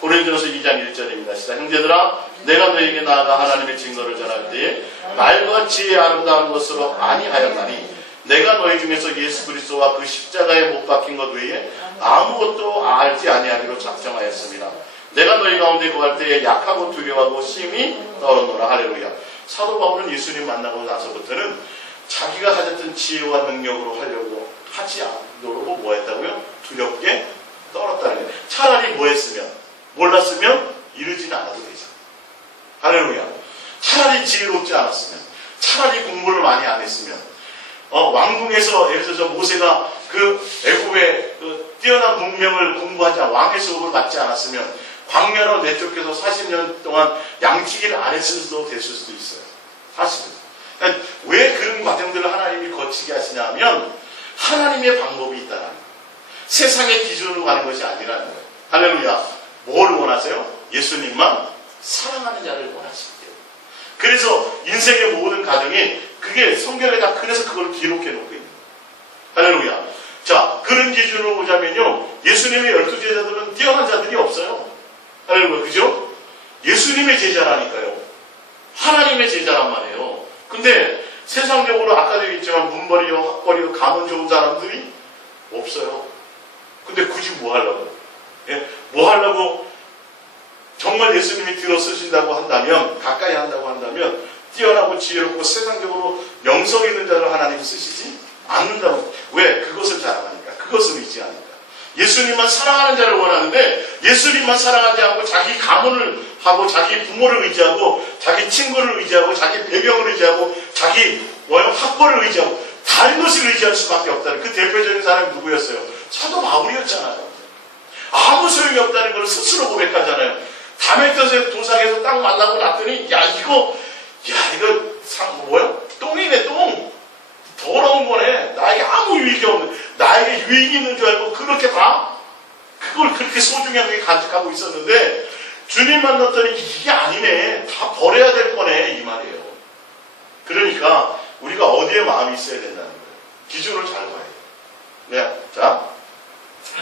고린도전서 2장 1절입니다. 시작. 형제들아, 내가 너에게 나아가 하나님의 증거를 전할 때에 말과 지혜의 아름다운 것으로 아니하였나니 내가 너희 중에서 예수 그리스도와 그 십자가에 못 박힌 것 외에 아무것도 알지 아니하기로 작정하였습니다. 내가 너희 가운데 거할 때에 약하고 두려워하고 심히 떨어노라. 할렐루야. 사도 바울은 예수님 만나고 나서부터는 자기가 가졌던 지혜와 능력으로 하려고 하지 않도록 뭐 했다고요? 두렵게 떨었다는 거예요. 차라리 뭐 했으면, 몰랐으면 이러지는 않아도 되잖아. 할렐루야. 차라리 지혜롭지 않았으면, 차라리 공부를 많이 안 했으면, 왕궁에서 예를 들어서 모세가 그 애굽의 그 뛰어난 문명을 공부하지 않아 왕의 수업을 받지 않았으면 광야로 내쫓겨서 40년 동안 양치기를 안 했을 수도 됐을 수도 있어요. 사실은. 그러니까 왜 그런 과정들을 하나님이 거치게 하시냐면 하나님의 방법이 있다는 거예요. 세상의 기준으로 가는 것이 아니라는 거예요. 할렐루야. 뭘 원하세요? 예수님만 사랑하는 자를 원하신대요. 그래서 인생의 모든 과정이 그게 성경에 다 그래서 그걸 기록해 놓고 있는 거예요. 할렐루야. 자, 그런 기준으로 보자면요, 예수님의 12제자들은 뛰어난 자들이 없어요. 할렐루야. 그죠? 예수님의 제자라니까요. 하나님의 제자란 말이에요. 근데 세상적으로 아까도 얘기했지만 문벌이요, 학벌이요, 가문 좋은 사람들이 없어요. 근데 굳이 뭐 하려고? 뭐 하려고 정말 예수님이 들어 쓰신다고 한다면, 가까이 한다고 한다면 뛰어나고 지혜롭고 세상적으로 명성 있는 자를 하나님이 쓰시지 않는다고. 왜? 그것을 자랑하니까. 그것을 의지하니까. 예수님만 사랑하는 자를 원하는데 예수님만 사랑하지 않고 자기 가문을 하고 자기 부모를 의지하고 자기 친구를 의지하고 자기 배경을 의지하고 자기 학벌을 의지하고 다른 것을 의지할 수밖에 없다는 그 대표적인 사람이 누구였어요? 사도 바울이었잖아요. 아무 소용이 없다는 걸 스스로 고백하잖아요. 다메섹 도상에서 딱 만나고 났더니 이거 똥이네, 똥. 더러운 거네. 나에게 아무 유익이 없는, 나에게 유익이 있는 줄 알고 그걸 그렇게 소중하게 간직하고 있었는데 주님 만났더니 이게 아니네. 다 버려야 될 거네. 이 말이에요. 그러니까 우리가 어디에 마음이 있어야 된다는 거예요. 기준을 잘 봐야 돼요. 네. 자,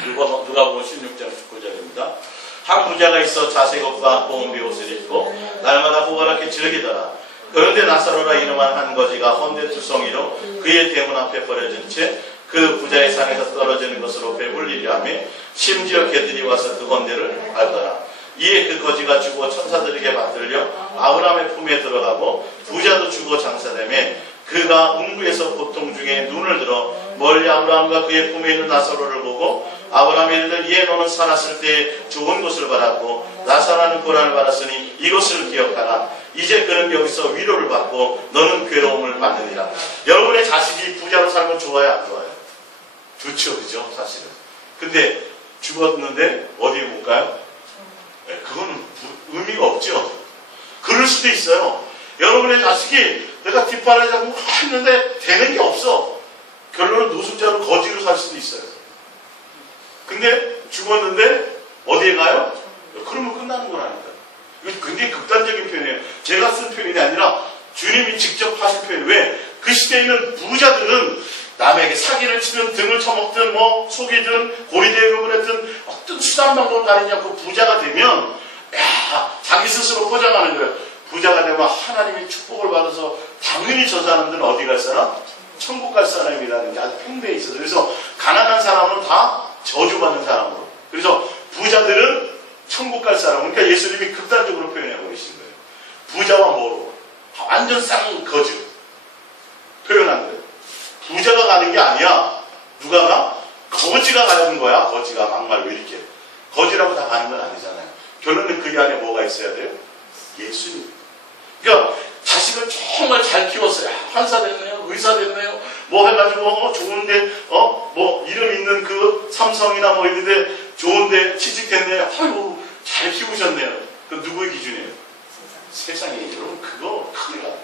누가복음 16장 19절입니다. 한 부자가 있어 자색옷과 뽕비 옷을 입고 날마다 호가롭게 즐기더라. 그런데 나사로라 이름한 한 거지가 헌데투성이로 그의 대문 앞에 버려진 채 그 부자의 상에서 떨어지는 것으로 배불리려 하며 심지어 개들이 와서 그 헌데를 밟더라. 이에 그 거지가 죽어 천사들에게 받들려 아브라함의 품에 들어가고 부자도 죽어 장사되며 그가 음부에서 고통 중에 눈을 들어 멀리 아브라함과 그의 품에 있는 나사로를 보고 아브라함이 이르되 이에 너는 살았을 때 좋은 것을 받았고 나사로는 고난을 받았으니 이것을 기억하라. 이제 그는 여기서 위로를 받고 너는 괴로움을 받느니라. 여러분의 자식이 부자로 살면 좋아요, 안 좋아요? 좋죠, 그죠? 사실은. 근데 죽었는데 어디에 못 가요? 네, 그거는 의미가 없죠. 그럴 수도 있어요. 여러분의 자식이 내가 뒷바라지 하고 했는데 되는 게 없어. 결론은 노숙자로 거지로 살 수도 있어요. 근데 죽었는데 어디에 가요? 그러면 끝나는 거라니까요. 이거 굉장히 극단적인 표현이에요. 제가 쓴 표현이 아니라 주님이 직접 하신 표현이에요. 왜? 그 시대에 있는 부자들은 남에게 사기를 치든 등을 쳐먹든 뭐 속이든 고리대금을 했든 어떤 수단 방법을 가리지 않고 부자가 되면 자기 스스로 포장하는 거예요. 부자가 되면 하나님의 축복을 받아서 당연히 저 사람들은 어디 갈 사람? 천국 갈 사람이라는 게 아주 팽배해 있어서 그래서 가난한 사람은 다 저주받는 사람으로 그래서 부자들은 천국 갈 사람 그러니까 예수님이 극단적으로 표현하고 계신 거예요. 부자와 뭐로? 완전 쌍 거짓 표현한 거예요. 부자가 가는 게 아니야. 누가 가? 거지가 가는 거야. 거지가 막말로 이렇게 거지라고 다 가는 건 아니잖아요. 결론은 그 안에 뭐가 있어야 돼요? 예수님. 그러니까 자식을 정말 잘 키웠어요. 판사 됐네요. 의사 됐네요. 뭐 해가지고 좋은데 뭐 이름 있는 그 삼성이나 뭐 이런데 좋은데 취직됐네요. 아유 잘 키우셨네요. 그 누구의 기준이에요? 세상에. 여러분 그거 큰일 나요.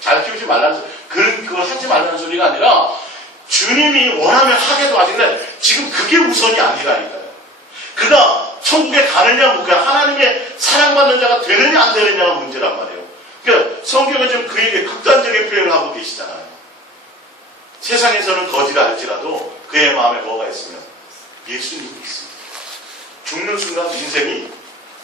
잘 키우지 말라는 소리. 그거 하지 말라는 소리가 아니라 주님이 원하면 하게도 하시는데 지금 그게 우선이 아니라니까요. 그가 천국에 가느냐 못 가느냐 하나님의 사랑받는 자가 되느냐 안 되느냐가 문제란 말이에요. 그러니까 성경은 지금 그에게 극단적인 표현을 하고 계시잖아요. 세상에서는 거지라 할지라도 그의 마음에 뭐가 있으면 예수님이 있습니다. 죽는 순간 인생이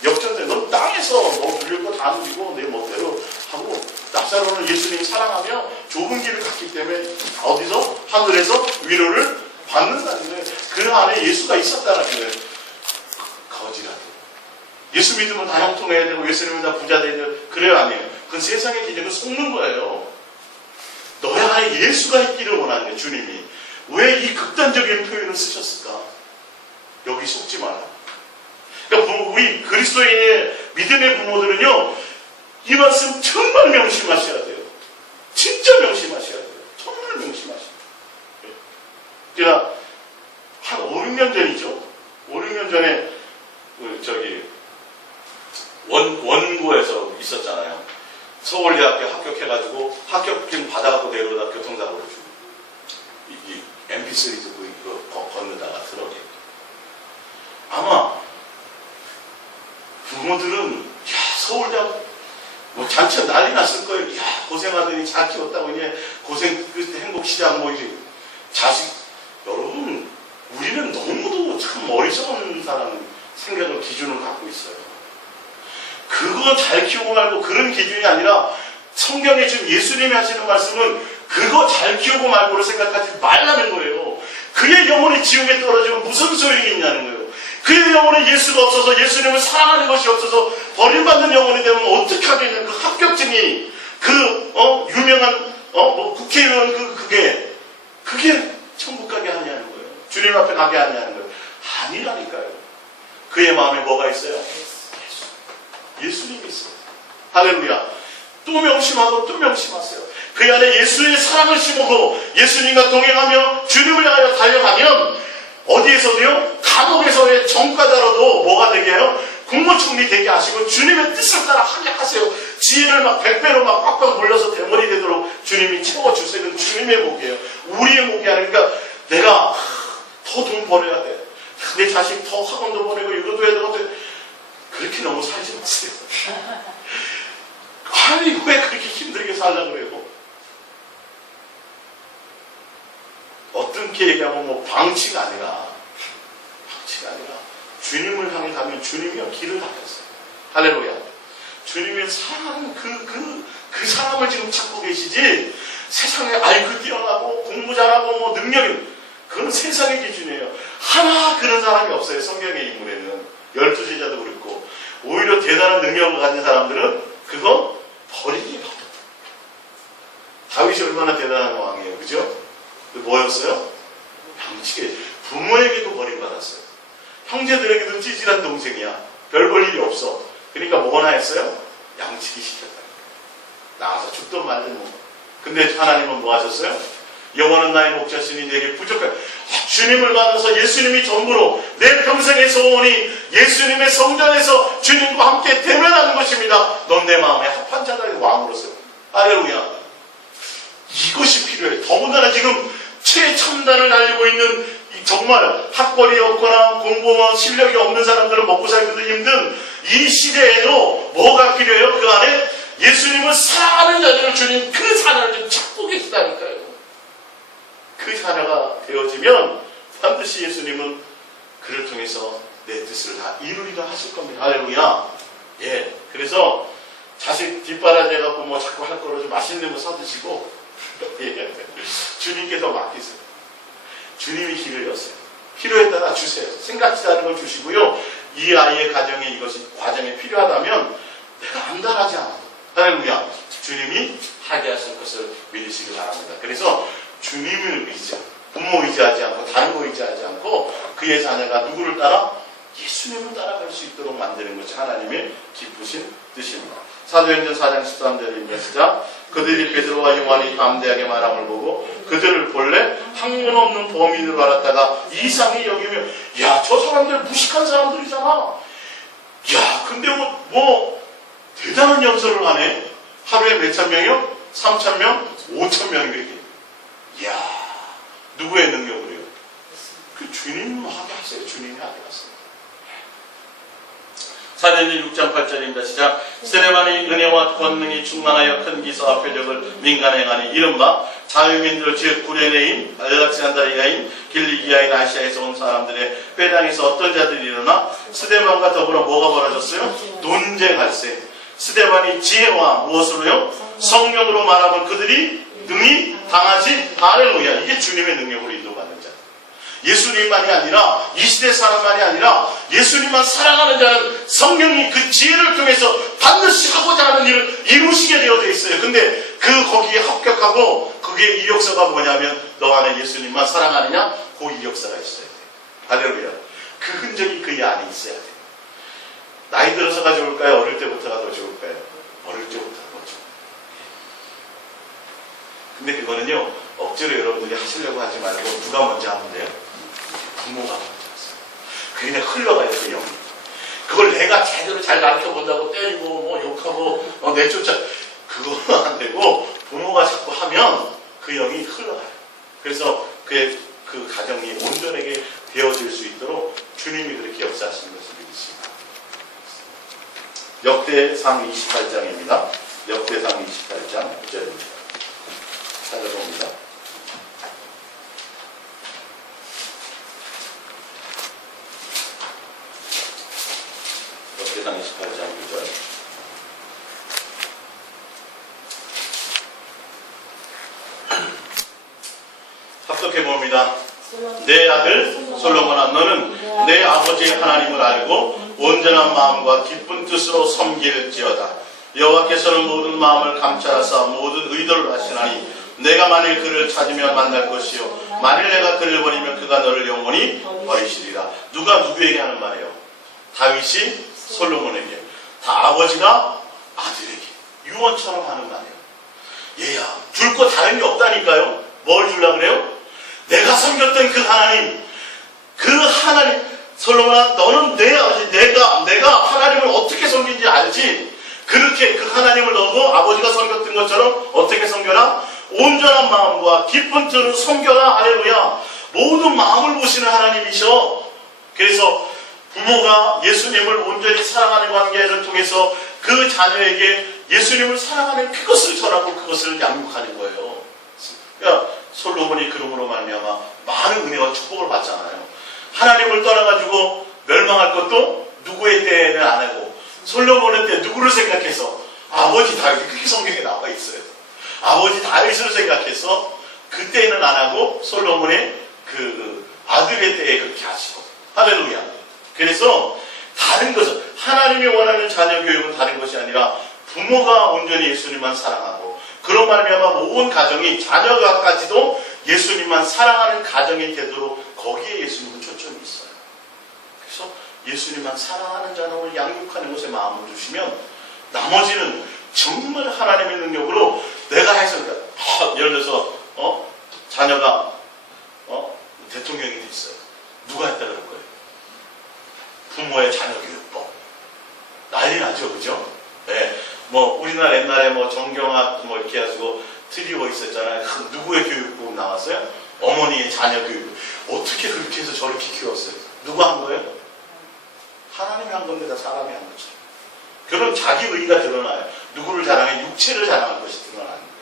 역전돼. 넌 땅에서 너 누릴 거 다 누리고 내 멋대로 하고 나사로는 예수님이 사랑하며 좁은 길을 갔기 때문에 어디서? 하늘에서 위로를 받는다는 거예요. 그 안에 예수가 있었다는 거예요. 거지라도. 예수 믿으면 다 형통해야 되고 예수님은 다 부자 돼야 되고 그래요 아니에요? 그건 세상의 기준은 속는 거예요. 너의 안에 예수가 있기를 원하는 거예요. 주님이. 왜 이 극단적인 표현을 쓰셨을까? 여기 속지 마라. 그러니까 우리 그리스도인의 믿음의 부모들은요. 이 말씀 정말 명심하셔야 돼요. 진짜 명심하셔야 돼요. 정말 명심하셔야 돼요. 제가 한 5, 6년 전이죠. 5, 6년 전에 원고에서 있었잖아요. 서울대학교 합격해가지고 합격증 받아갖고 내려오다 교통사고를 주고 이 MP3 듣고 이거 건너다가 트럭에 아마 부모들은 서울대학 뭐 잔치 난리 났을 거예요. 고생하더니 잘 키웠다고 이제 고생 끝에 행복시장 뭐 이제 자식 여러분 우리는 너무도 참 어리석은 사람 생각을 기준을 갖고 있어요. 그거 잘 키우고 말고 그런 기준이 아니라 성경에 지금 예수님이 하시는 말씀은 그거 잘 키우고 말고를 생각하지 말라는 거예요. 그의 영혼이 지옥에 떨어지면 무슨 소용이 있냐는 거예요. 그의 영혼에 예수가 없어서 예수님을 사랑하는 것이 없어서 버림받는 영혼이 되면 어떻게 하겠냐. 그 합격증이 그 유명한 뭐 국회의원 그게 천국 가게 하냐는 거예요. 주님 앞에 가게 하냐는 거예요. 아니라니까요. 그의 마음에 뭐가 있어요? 예수님이 있어요. 할렐루야. 또 명심하고 또 명심하세요. 그 안에 예수의 사랑을 심고 예수님과 동행하며 주님을 향하여 달려가면 어디에서도요? 감옥에서의 정과자로도 뭐가 되게 해요? 국무총리 되게 하시고 주님의 뜻을 따라 하게 하세요. 지혜를 막 100배로 막 꽉꽉 몰려서 대머리 되도록 주님이 채워주세요. 이건 주님의 목이에요. 우리의 목이 아니니까 내가 더 돈 벌어야 돼. 내 자식 더 학원도 보내고 이것도 해야 되고 그렇게 너무 살지 마세요. 아니 왜 그렇게 힘들게 살려고 그래요? 어떻게 얘기하면 뭐 방치가 아니라 주님을 향해 가면 주님이요 길을 닦았어요. 할렐루야. 주님의 사랑하는 그 사람을 지금 찾고 계시지 세상에 IQ 뛰어나고 공부 잘하고 뭐 능력이 그건 세상의 기준이에요. 하나 그런 사람이 없어요. 성경의 인물에는 12제자도 그렇고 오히려 대단한 능력을 가진 사람들은 그거 버리기 바랍니다. 다윗이 얼마나 대단한 왕이에요. 그죠? 뭐였어요? 양치기. 부모에게도 버림받았어요. 형제들에게도 찌질한 동생이야. 별 볼 일이 없어. 그러니까 뭐나 했어요? 양치기 시켰다. 나와서 죽든 말든 뭐. 근데 하나님은 뭐 하셨어요? 여호와는 나의 목자시니 내게 부족한 주님을 만나서 예수님이 전부로 내 평생의 소원이 예수님의 성전에서 주님과 함께 대면하는 것입니다. 넌 내 마음에 합한 자다. 왕으로서. 할렐루야. 이것이 필요해. 더군다나 지금 최첨단을 달리고 있는 정말 학벌이 없거나 공부와 실력이 없는 사람들은 먹고 살기도 힘든 이 시대에도 뭐가 필요해요? 그 안에 예수님을 사랑하는 자들을 주님 그 자녀를 좀 찾고 계시다니까요. 그 자녀가 되어지면 반드시 예수님은 그를 통해서 내 뜻을 다 이루리라 하실 겁니다. 할렐루야. 예. 그래서 자식 뒷바라지 해갖고 뭐 자꾸 할 거로 좀 맛있는 거 사드시고 예. 주님께서 맡기세요. 주님이 길을 여세요. 필요에 따라 주세요. 생각지 않은 걸 주시고요. 이 아이의 가정에 이것이 과정에 필요하다면 내가 안달하지 않아도 할렐루야. 주님이 하게 하실 것을 믿으시기 바랍니다. 그래서 주님을 의지하고 부모 의지하지 않고 다른 거 의지하지 않고 그의 자녀가 누구를 따라? 예수님을 따라갈 수 있도록 만드는 것이 하나님의 기쁘신 뜻입니다. 사도행전 4장 13절입니다. 시작. 그들이 베드로와 요한이 담대하게 말함을 보고 그들을 본래 학문 없는 범인으로 알았다가 이상히 여기며 야, 저 사람들 무식한 사람들이잖아. 야, 근데 뭐 대단한 연설을 하네. 하루에 몇천 명이요? 3,000명? 5,000명이 그렇게. 이야, 누구의 능력으로요? 그 주님 하게 하세요. 주님이 하게 하세요. 사도행전 6장 8절입니다. 시작. 스데반이 은혜와 권능이 충만하여 큰 기사와 표적을 민간에 행하니 이른바 자유민들 즉 구레네인, 알렉산드리아인, 길리기아인, 아시아에서 온 사람들의 회당에서 어떤 자들이 일어나 스데반과 더불어 뭐가 벌어졌어요? 논쟁할세. 스데반이 지혜와 무엇으로요? 성령으로 말하면 그들이 능히 당하지. 할렐루야. 이게 주님의 능력으로 인도받는 자. 예수님만이 아니라 이 시대 사람만이 아니라 예수님만 사랑하는 자는 성령이 그 지혜를 통해서 반드시 하고자 하는 일을 이루시게 되어 있어요. 근데 거기에 합격하고 그게 이력서가 뭐냐면 너 안에 예수님만 사랑하느냐? 그 이력서가 있어야 돼. 할렐루야. 그 흔적이 그 안에 있어야 돼. 나이 들어서가 좋을까요? 어릴 때부터가 더 좋을까요? 어릴 때부터가 더 좋을까요? 근데 그거는요, 억지로 여러분들이 하시려고 하지 말고 누가 먼저 하면 돼요? 부모가 먼저 하세요. 그게 흘러가요, 그 영이. 그걸 내가 제대로 잘 가르쳐본다고 때리고, 뭐 욕하고, 내쫓아. 그거는 안 되고, 부모가 자꾸 하면 그 영이 흘러가요. 그래서 그 가정이 온전하게 되어질 수 있도록 주님이 그렇게 역사하시는 것을 믿으십니다. 역대상 28장입니다. 역대상 28장 9절입니다. 찾아봅니다. 역대상 28장 9절. 합독해봅니다. 내 아들 솔로몬아, 너는 내 아버지의 하나님을 알고 온전한 마음과 기쁜 뜻으로 섬길지어다. 여호와께서는 모든 마음을 감찰하사 모든 의도를 아시나니 내가 만일 그를 찾으면 만날 것이요 만일 내가 그를 버리면 그가 너를 영원히 버리시리라. 누가 누구에게 하는 말이에요? 다윗이 솔로몬에게. 다 아버지가 아들에게 유언처럼 하는 말이에요. 얘야, 줄 거 다른 게 없다니까요. 뭘 주려고 그래요? 내가 섬겼던 그 하나님, 솔로몬아, 너는 내 아버지, 내가 하나님을 어떻게 섬긴지 알지? 그렇게 그 하나님을 너도 아버지가 섬겼던 것처럼 어떻게 섬겨라? 온전한 마음과 기쁜 뜻으로 섬겨라. 할렐루야. 모든 마음을 보시는 하나님이셔. 그래서 부모가 예수님을 온전히 사랑하는 관계를 통해서 그 자녀에게 예수님을 사랑하는 그것을 전하고 그것을 양육하는 거예요. 그러니까 솔로몬이 그러므로 말미암아 많은 은혜와 축복을 받잖아요. 하나님을 떠나가지고 멸망할 것도 누구의 때에는 안 하고 솔로몬의 때 누구를 생각해서 아버지 다윗이 그렇게 성경에 나와 있어요. 아버지 다윗을 생각해서 그때는 안 하고 솔로몬의 그 아들의 때에 그렇게 하시고. 할렐루야. 그래서 다른 것은 하나님이 원하는 자녀 교육은 다른 것이 아니라 부모가 온전히 예수님만 사랑하고 그런 말미암아 온 가정이 자녀가까지도 예수님만 사랑하는 가정이 되도록 거기에 예수님은 초점이 있어요. 그래서 예수님만 사랑하는 자녀를 양육하는 것에 마음을 두시면 나머지는 정말 하나님의 능력으로 내가 해서 예를 들어서 자녀가 대통령이 됐어요. 누가 했다 그럴 거예요? 부모의 자녀교육법 난리 나죠, 그죠? 네. 우리나라 옛날에 정경학 이렇게 해가지고 트리오 있었잖아요. 누구의 교육법 나왔어요? 어머니의 자녀교육. 어떻게 그렇게 해서 저렇게 키웠어요? 누가 한 거예요? 하나님이 한 겁니다. 사람이 한 거죠. 그럼 자기 의의가 드러나요. 누구를 자랑해? 육체를 자랑할 것이 드러나는 거예요.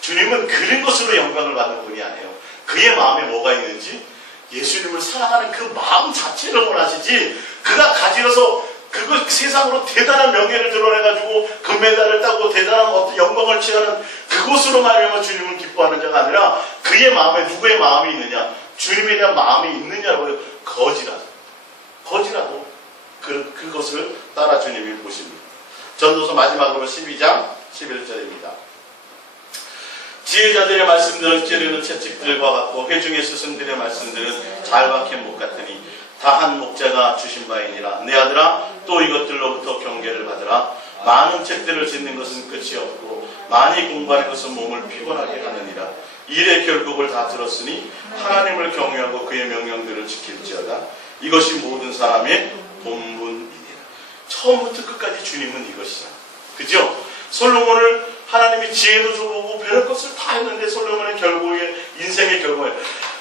주님은 그런 것으로 영광을 받는 분이 아니에요. 그의 마음에 뭐가 있는지 예수님을 사랑하는 그 마음 자체를 원하시지, 그가 가지러서 그걸 세상으로 대단한 명예를 드러내가지고 금메달을 따고 대단한 어떤 영광을 취하는 그것으로 말하면 주님을 기뻐하는 자가 아니라 그의 마음에 누구의 마음이 있느냐, 주님에 대한 마음이 있느냐고. 거지라도 그것을 따라 주님이 보십니다. 전도서 마지막으로 12장 11절입니다. 지혜자들의 말씀들은 찌르는 채찍들과 같고 회중의 스승들의 말씀들은 잘 박힌 목 같으니 다 한 목자가 주신 바이니라. 내 아들아, 또 이것들로부터 경계를 받으라. 많은 책들을 짓는 것은 끝이 없고 많이 공부하는 것은 몸을 피곤하게 하느니라. 일의 결국을 다 들었으니 하나님을 경외하고 그의 명령들을 지킬지어다. 이것이 모든 사람의 본분이니라. 처음부터 끝까지 주님은 이것이잖아. 그죠? 솔로몬을 하나님이 지혜도 줘보고 별의 것을 다 했는데 솔로몬의 결국에, 인생의 결국에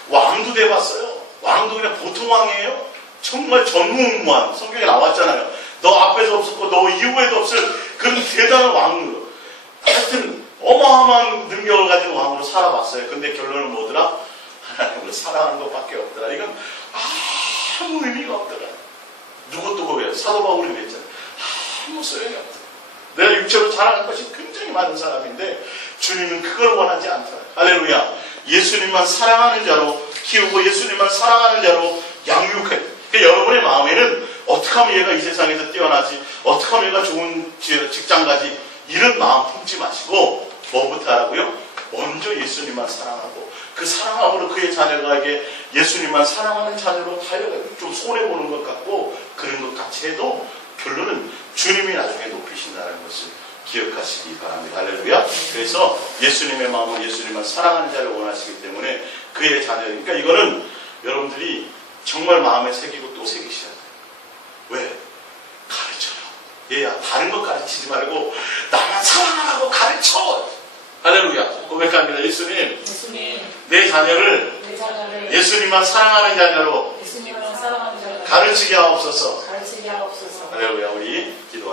왕도 돼봤어요. 왕도 그냥 보통 왕이에요. 정말 전무후무한, 성경에 나왔잖아요. 너 앞에서 없었고 너 이후에도 없을 그런 대단한 왕으로, 하여튼 어마어마한 능력을 가진 왕으로 살아봤어요. 근데 결론은 뭐더라? 하나님을 사랑하는 것밖에 없더라. 이건 아무 의미가 없더라. 누구도 그래요. 사도 바울이 그랬잖아요. 아무 소용이 없더라. 내가 육체로 자랑할 것이 굉장히 많은 사람인데 주님은 그걸 원하지 않더라. 할렐루야. 예수님만 사랑하는 자로 키우고 예수님만 사랑하는 자로 양육해. 그러니까 여러분의 마음에는 어떻게 하면 얘가 이 세상에서 뛰어나지, 어떻게 하면 얘가 좋은 직장 가지, 이런 마음 품지 마시고 뭐부터 하라고요? 먼저 예수님만 사랑하고 그 사랑함으로 그의 자녀에게 예수님만 사랑하는 자녀로 달려가요. 좀 손해보는 것 같고 그런 것 같이 해도 결론은 주님이 나중에 높이신다는 것을 기억하시기 바랍니다. 할렐루야. 그래서 예수님의 마음은 예수님만 사랑하는 자를 원하시기 때문에 그의 자녀, 그러니까 이거는 여러분들이 정말 마음에 새기고 또 새기셔야 돼요. 왜? 가르쳐요. 얘야, 다른 거 가르치지 말고 나만 사랑하라고 가르쳐. 할렐루야. 고백합니다. 예수님, 내 자녀를 예수님만 사랑하는 자녀로 가르치게 하옵소서. 할렐루야. 우리 기도합니다.